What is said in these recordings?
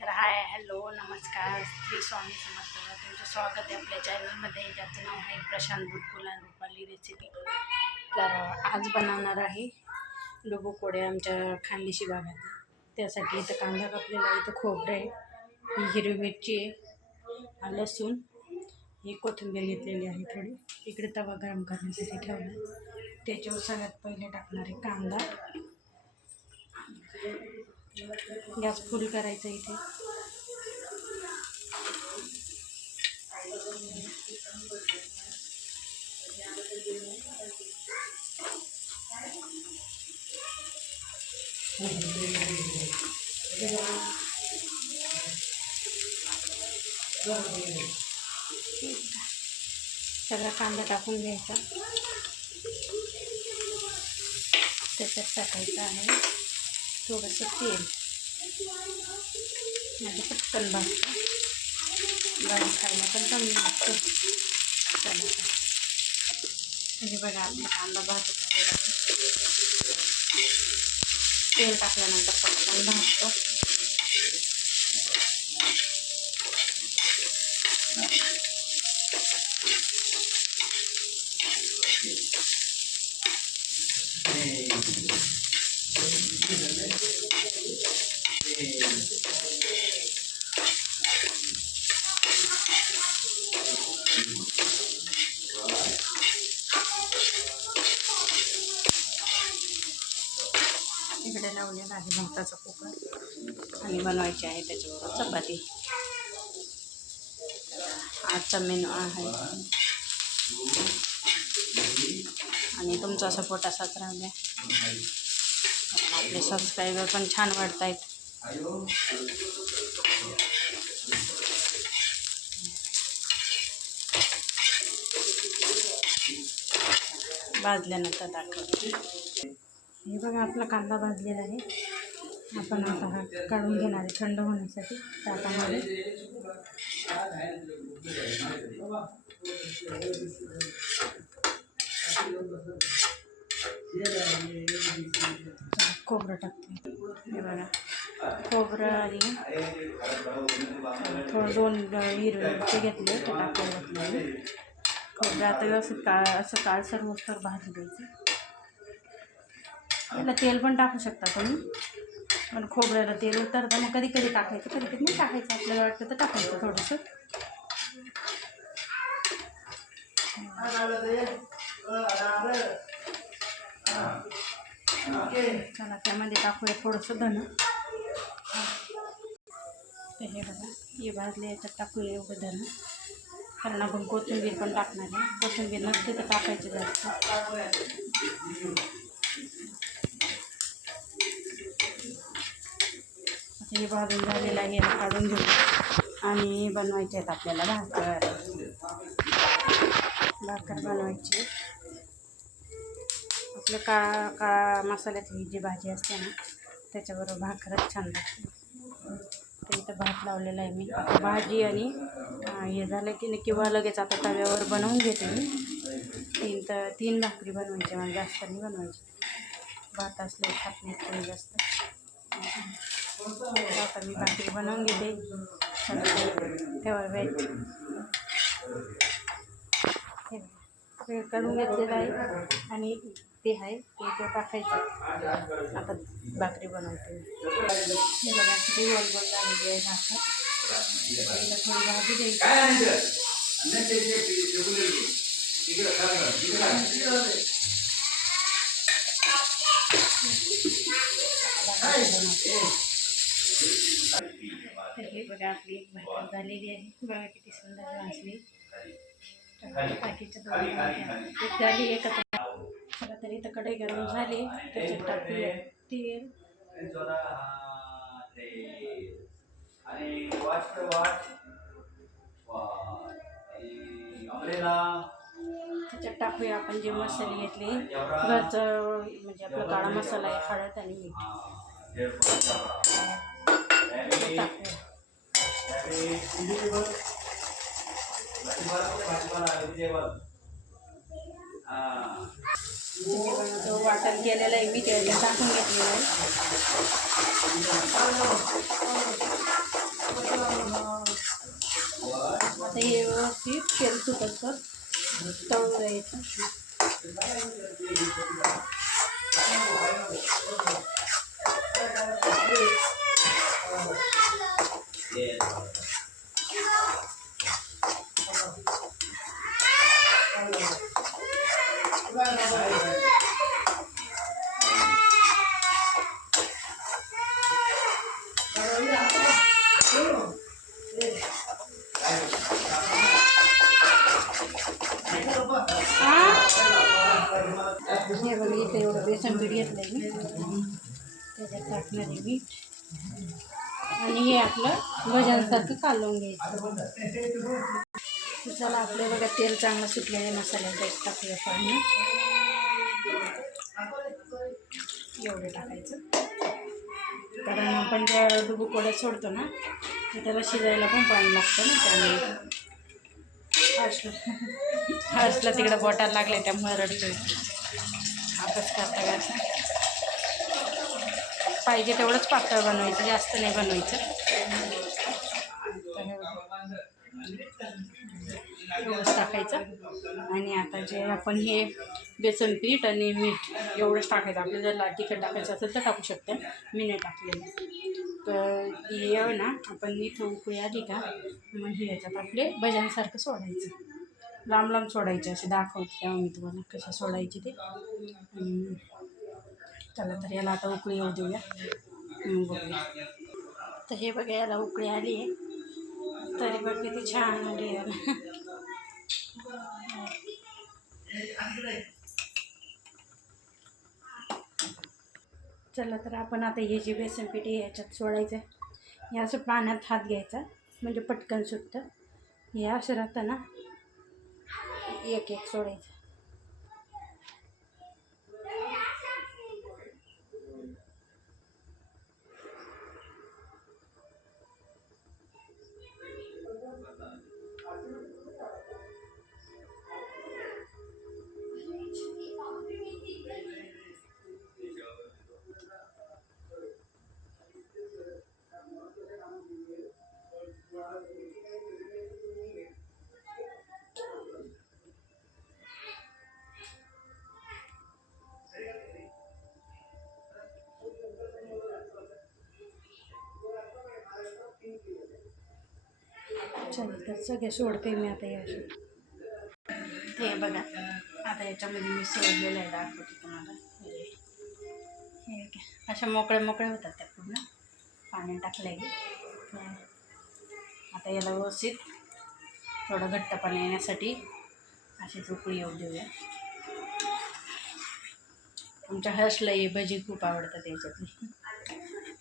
तर hi hello नमस्कार. श्री स्वामी समर्थ. तुमचं स्वागत आहे आपल्या चॅनलमध्ये. ज्याचं नाव आहे प्रशांत बुटकुल रुपाली रेसिपी तर आज बनवणार आहे डुबू कोडे आमच्या खानदेशी भागात त्यासाठी इथं कांदा कापलेला आहे. इथं खोबरं आहे. ही हिरवी मिरची आहे. लसूण. ही कोथिंबीर घेतलेली आहे थोडी. इकडे तवा गरम करण्यासाठी ठेवला. त्याच्यावर सगळ्यात पहिले टाकणार आहे कांदा. गॅस फुल करायचा इथे. सगळा कांदा टाकून घ्यायचा. त्याच्यात टाकायचा आहे. थोडंसं तेल. म्हणजे पटकन भाजतं गरम खायला पण चांगलं लागतं. चला. म्हणजे बघा आपला कांदा भाजत आलेला तेल टाकल्यानंतर पटकन you. इकडे लावलेला आहे भाताचा कुकर. आणि बनवायची आहे त्याच्याबरोबर चपाती. आजचा मेनू आहे. आणि तुमचा सपोर्ट असाच राहू द्या. आपले सबस्क्रायबर पण छान वाढत आहेत भाजल्यानंतर दाखवते. हे बघा, आपला कांदा भाजलेला आहे. आता हा काढून आहे थंड होण्यासाठी ताटामध्ये. खोबरं टाकते. हे बघा, खोबरं थोडं दोन मिरची घेतले आता व्यवस्थित काळ, असं काळसर द्यायचं त्याला तेल पण टाकू शकता तुम्ही. पण खोबऱ्याला तेल उतरताना कधी कधी टाकायचं कधी कधी नाही टाकायचं. आपल्याला वाटतं तर टाकायचं थोडंसं. चला त्यामध्ये टाकूया थोडंसं धन तर हे बघा हे भाजले याच्यात टाकूया एवढं धन कारण आपण कोथिंबीर पण टाकणार आहे. कोथिंबीर नसते तर टाकायचं जास्त. हे भाजून झालेलं आहे याला काढून घेऊ. आणि बनवायचे आहेत आपल्याला भाकर. भाकर बनवायची. आपलं का काळा मसाल्याची ही जी भाजी असते ना त्याच्याबरोबर भाकरच छान लागते. तर इथं भात लावलेला आहे मी. भाजी आणि हे झालं की नाही किंवा लगेच आता तव्यावर बनवून घेते मी. तीन तर तीन भाकरी बनवायची मला जास्त नाही बनवायची. भात असले खात नाही जास्त. आता मी भाकरी बनवून घेते. ठेवा वेट करून घेतलेलं आहे. आणि ते आहे ते टाकायचं. आता भाकरी बनवते हे बघा किती गोल गोल झालेली आहे भाकर. थोडी भाजी द्यायची. तर हे बघा आपली एक भाकर झालेली आहे. बघा किती सुंदर भाजली बाकीच्या दोन झाली एक आता चला तरी तर कडे गरम झाली. त्याच्यात टाकूया तेल. त्याच्यात टाकूया आपण जे मसाले घेतले. घरचं म्हणजे आपला काळा मसाला आहे हळद आणि मीठ. तो वाटण केलेलं आहे मी ते टाकून घेतलेलं आहे आता हे व्यवस्थित तेल सुटत तळून द्यायचं बघा बेसन पीठ घेतलं मी. त्याच्यात टाकणार आहे मीठ. आणि हे आपलं भजनसारखं कालवून घ्यायचं. चला आपलं बघा तेल चांगलं सुटलेलं आहे मसाल्याचं एक टाकूया पाणी. एवढं टाकायचं. कारण आपण ज्या डुबू सोडतो ना तर त्याला शिजायला पण पाणी लागतं ना त्यामुळे. हर्षला हर्षला तिकडं बोटाला लागले त्यामुळे रडतोय. आपच करता करता. पाहिजे तेवढंच पातळ बनवायचं जास्त नाही बनवायचं. एवढंच टाकायचं. आणि आता जे आपण हे बेसन पीठ आणि मीठ एवढंच टाकायचं. आपल्याला जर लाल तिखट टाकायचं असेल तर टाकू शकते. मी नाही टाकलेलं. तर हे ना आपण इथं उकळी आली का मग हे याच्यात आपले भजनसारखं सोडायचं. लांब लांब सोडायचे असे दाखवते तेव्हा मी तुम्हाला कशा सोडायची ते. चला तर याला आता उकळी येऊ देऊया. बघूया. तर हे बघा याला उकळी आली आहे. तरी बघ किती छान आली याला. चला तर आपण आता हे जे बेसन पिठी ह्याच्यात याच्यात सोडायचं. हे असं पाण्यात हात घ्यायचा म्हणजे पटकन सुटतं. हे असं राहतं ना. एक एक सोडायचं चला तर सगळे सोडते मी आता या ते बघा. आता याच्यामध्ये मी सोडलेलं आहे दाखवते तुम्हाला. हे. अशा मोकळ्या मोकळ्या होतात त्या पूर्ण. पाणी टाकलं आता याला व्यवस्थित थोडं घट्टपणा येण्यासाठी अशीच उकळी येऊ देऊया. आमच्या हर्षला हे भजी खूप आवडतात याच्यातली.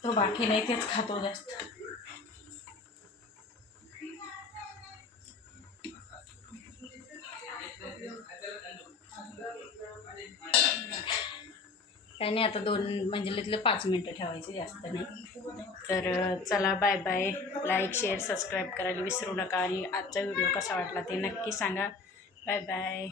तो बाकी नाही तेच खातो जास्त. काही नाही आता दोन म्हणजे पाच मिनटं ठेवायचे जास्त नाही. तर चला bye bye like share subscribe करायला विसरू नका. आणि आजचा व्हिडिओ कसा वाटला ते नक्की सांगा. Bye bye